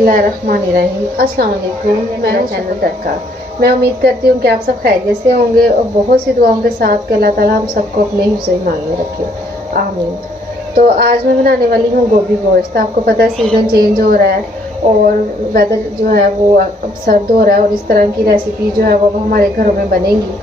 बिस्मिल्लाहिर्रहमानिर्रहीम। अस्सलाम वालेकुम। मैं हूं चैनल टक्का। मैं उम्मीद करती हूँ कि आप सब खैरियत से होंगे और बहुत सी दुआओं के साथ कि अल्लाह ताला हम सबको अपने हिफ्ज़ ईमान में रखे, आमीन। तो आज मैं बनाने वाली हूँ गोभी गोश्त। आपको पता है सीज़न चेंज हो रहा है और वेदर जो है वो अब सर्द हो रहा है और इस तरह की रेसिपी जो है वो हमारे घरों में बनेंगी।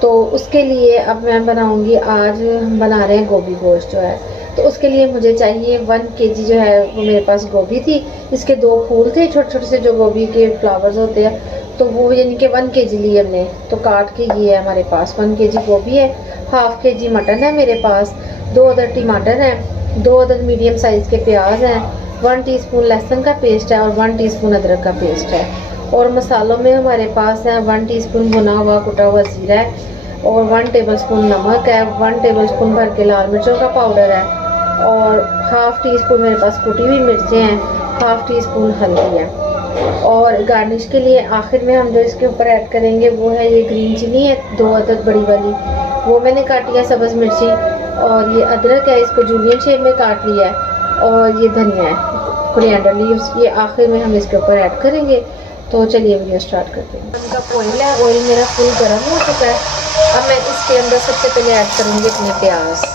तो उसके लिए अब मैं बनाऊँगी, आज हम बना रहे हैं गोभी गोश्त जो है। तो उसके लिए मुझे चाहिए 1 केजी जो है वो मेरे पास गोभी थी। इसके 2 फूल थे छोटे छोटे से, जो गोभी के फ्लावर्स होते हैं। तो वो यानी कि 1 केजी लिए हमने, तो काट के ये है हमारे पास 1 केजी गोभी है। हाफ केजी मटन है मेरे पास, 2 अदद टमाटर हैं, 2 अदद मीडियम साइज़ के प्याज हैं, 1 टीस्पून लहसुन का पेस्ट है और 1 टीस्पून अदरक का पेस्ट है। और मसालों में हमारे पास है 1 टीस्पून भुना हुआ कुटा हुआ ज़ीरा है और 1 टेबलस्पून नमक है, 1 टेबलस्पून भर के लाल मिर्चों का पाउडर है और हाफ टी स्पून मेरे पास कुटी हुई मिर्चें हैं, हाफ टी स्पून हल्दी है। और गार्निश के लिए आखिर में हम जो इसके ऊपर ऐड करेंगे वो है ये ग्रीन चिली है, 2 अदद बड़ी वाली, वो मैंने काटी है सब्ज़ मिर्ची। और ये अदरक है, इसको जूलियन शेप में काट लिया है। और ये धनिया है, कोरिएंडर लीव्स, ये आखिर में हम इसके ऊपर ऐड करेंगे। तो चलिए वीडियो स्टार्ट करते हैं। उनका ऑयल है, ऑयल मेरा फुल गर्म हो चुका है। अब मैं इसके अंदर सबसे पहले ऐड करूँगी अपने प्याज।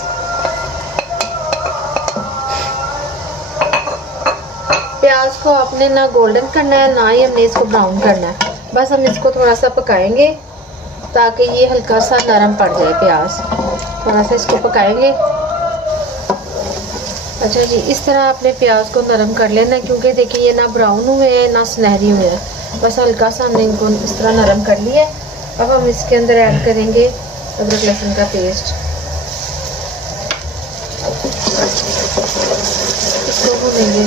प्याज को आपने ना गोल्डन करना है ना ही हमने इसको ब्राउन करना है, बस हम इसको थोड़ा सा पकाएंगे ताकि ये हल्का सा नरम पड़ जाए। प्याज थोड़ा सा इसको पकाएंगे। अच्छा जी, इस तरह आपने प्याज को नरम कर लेना, क्योंकि देखिए ये ना ब्राउन हुए हैं ना सुनहरी हुए हैं, बस हल्का सा हमने इनको इस तरह नरम कर लिया है। अब हम इसके अंदर ऐड करेंगे अदरक लहसुन का पेस्ट, इसको भूनेंगे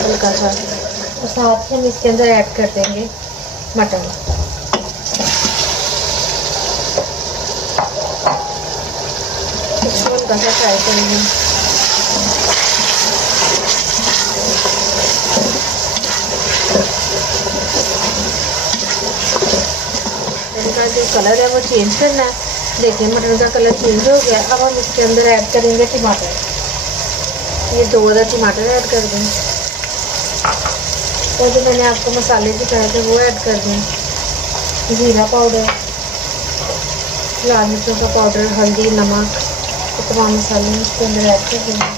हल्का सा और साथ ही हम इसके अंदर ऐड कर देंगे मटन। इसको हल्का सा फ्राई करेंगे। मटन का जो कलर है वो चेंज करना है। देखिए मटन का कलर चेंज हो गया। अब हम इसके अंदर ऐड करेंगे टमाटर, ये 2 अदद टमाटर ऐड कर दें और जो मैंने आपको मसाले दिखाए थे वो ऐड कर दें, ज़ीरा पाउडर, लाल मिर्चों का पाउडर, हल्दी, नमक, तो तमाम मसाले इसके अंदर ऐड कर देंगे।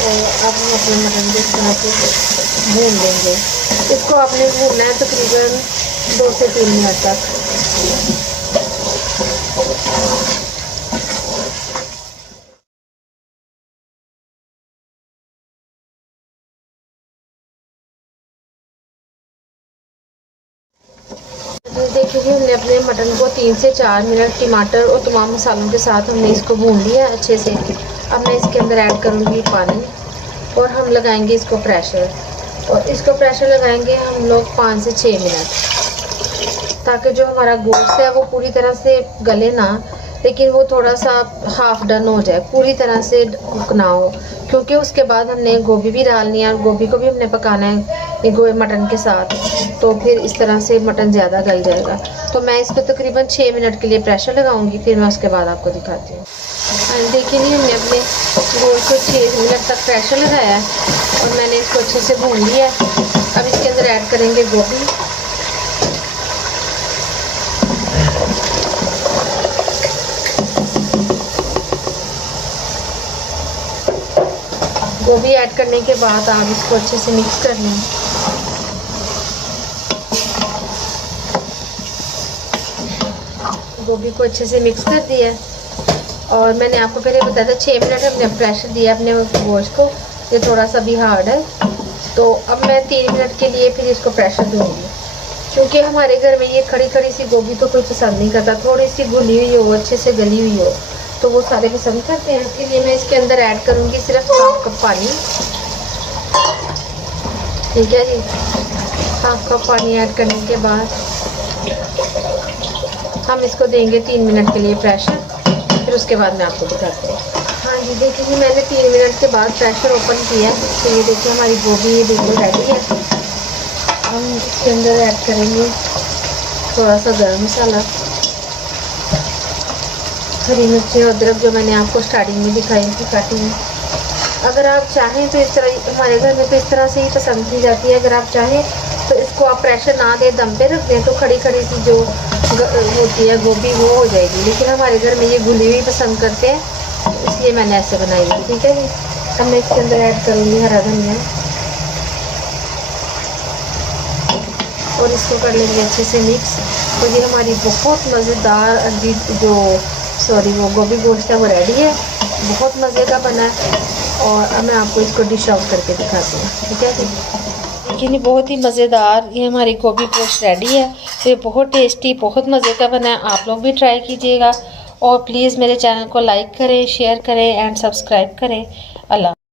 और अब हम अपने मटन को इस तरह से भून लेंगे। इसको आपने भूनना है तकरीबन 2 से 3 मिनट तक। देखिए जी, हमने अपने मटन को 3 से 4 मिनट टमाटर और तमाम मसालों के साथ हमने इसको भून लिया अच्छे से। अब मैं इसके अंदर ऐड करूँगी पानी और हम लगाएंगे इसको प्रेशर, और इसको प्रेशर लगाएंगे हम लोग 5 से 6 मिनट, ताकि जो हमारा गोश्त है वो पूरी तरह से गले ना, लेकिन वो थोड़ा सा हाफ डन हो जाए, पूरी तरह से कुक ना हो, क्योंकि उसके बाद हमने गोभी भी डालनी है और गोभी को भी हमने पकाना है ये मटन के साथ। तो फिर इस तरह से मटन ज़्यादा गल जाएगा। तो मैं इसको तकरीबन 6 मिनट के लिए प्रेशर लगाऊंगी, फिर मैं उसके बाद आपको दिखाती हूँ। देखिए नहीं, हमने अपने गोश्त को 6 मिनट तक प्रेशर लगाया है और मैंने इसको अच्छे से भून लिया है। अब इसके अंदर ऐड करेंगे गोभी, गोभी ऐड करने के बाद आप इसको अच्छे से मिक्स कर लें। गोभी को अच्छे से मिक्स कर दिया और मैंने आपको पहले बताया था 6 मिनट हमने प्रेशर दिया अपने गोश्त को, ये थोड़ा सा भी हार्ड है। तो अब मैं 3 मिनट के लिए फिर इसको प्रेशर दूँगी, क्योंकि हमारे घर में ये खड़ी खड़ी सी गोभी तो कोई पसंद नहीं करता, थोड़ी सी भुनी हुई हो, अच्छे से गली हुई हो, तो वो सारे पसंद करते हैं। इसके लिए मैं इसके अंदर ऐड करूँगी सिर्फ हाफ कप पानी। ठीक है जी, हाफ कप पानी ऐड करने के बाद हम इसको देंगे 3 मिनट के लिए प्रेशर, फिर उसके बाद मैं आपको दिखाती हूँ। हाँ जी, देखिए जी, मैंने 3 मिनट के बाद प्रेशर ओपन किया, तो ये देखिए हमारी गोभी ये बिल्कुल रेडी है। हम इसके अंदर ऐड करेंगे थोड़ा सा गरम मसाला, हरी मिर्ची और अदरक जो मैंने आपको स्टार्टिंग में दिखाई थी काटी हुई, अगर आप चाहें तो इस तरह, हमारे घर में तो इस तरह से ही पसंद की जाती है। अगर आप चाहें तो इसको आप प्रेशर ना दें, दम पे रख दें, तो खड़ी खड़ी सी जो होती है गोभी वो हो जाएगी। लेकिन हमारे घर में ये घुली हुई पसंद करते हैं, इसलिए मैंने ऐसे बनाई है। ठीक है जी। अब मैं इसके अंदर ऐड करूँगी हरा धनिया और इसको कर लेंगे अच्छे से मिक्स। तो ये हमारी बहुत मज़ेदार वो गोभी गोश्त है वो रेडी है, बहुत मज़े का बना है। और अब मैं आपको इसको डिश आउट करके दिखाती हूँ। ठीक है जी। लेकिन ये बहुत ही मज़ेदार, ये हमारी गोभी गोश्त रेडी है। तो ये बहुत टेस्टी, बहुत मज़े का बना है। आप लोग भी ट्राई कीजिएगा और प्लीज़ मेरे चैनल को लाइक करें, शेयर करें एंड सब्सक्राइब करें। अल्लाह।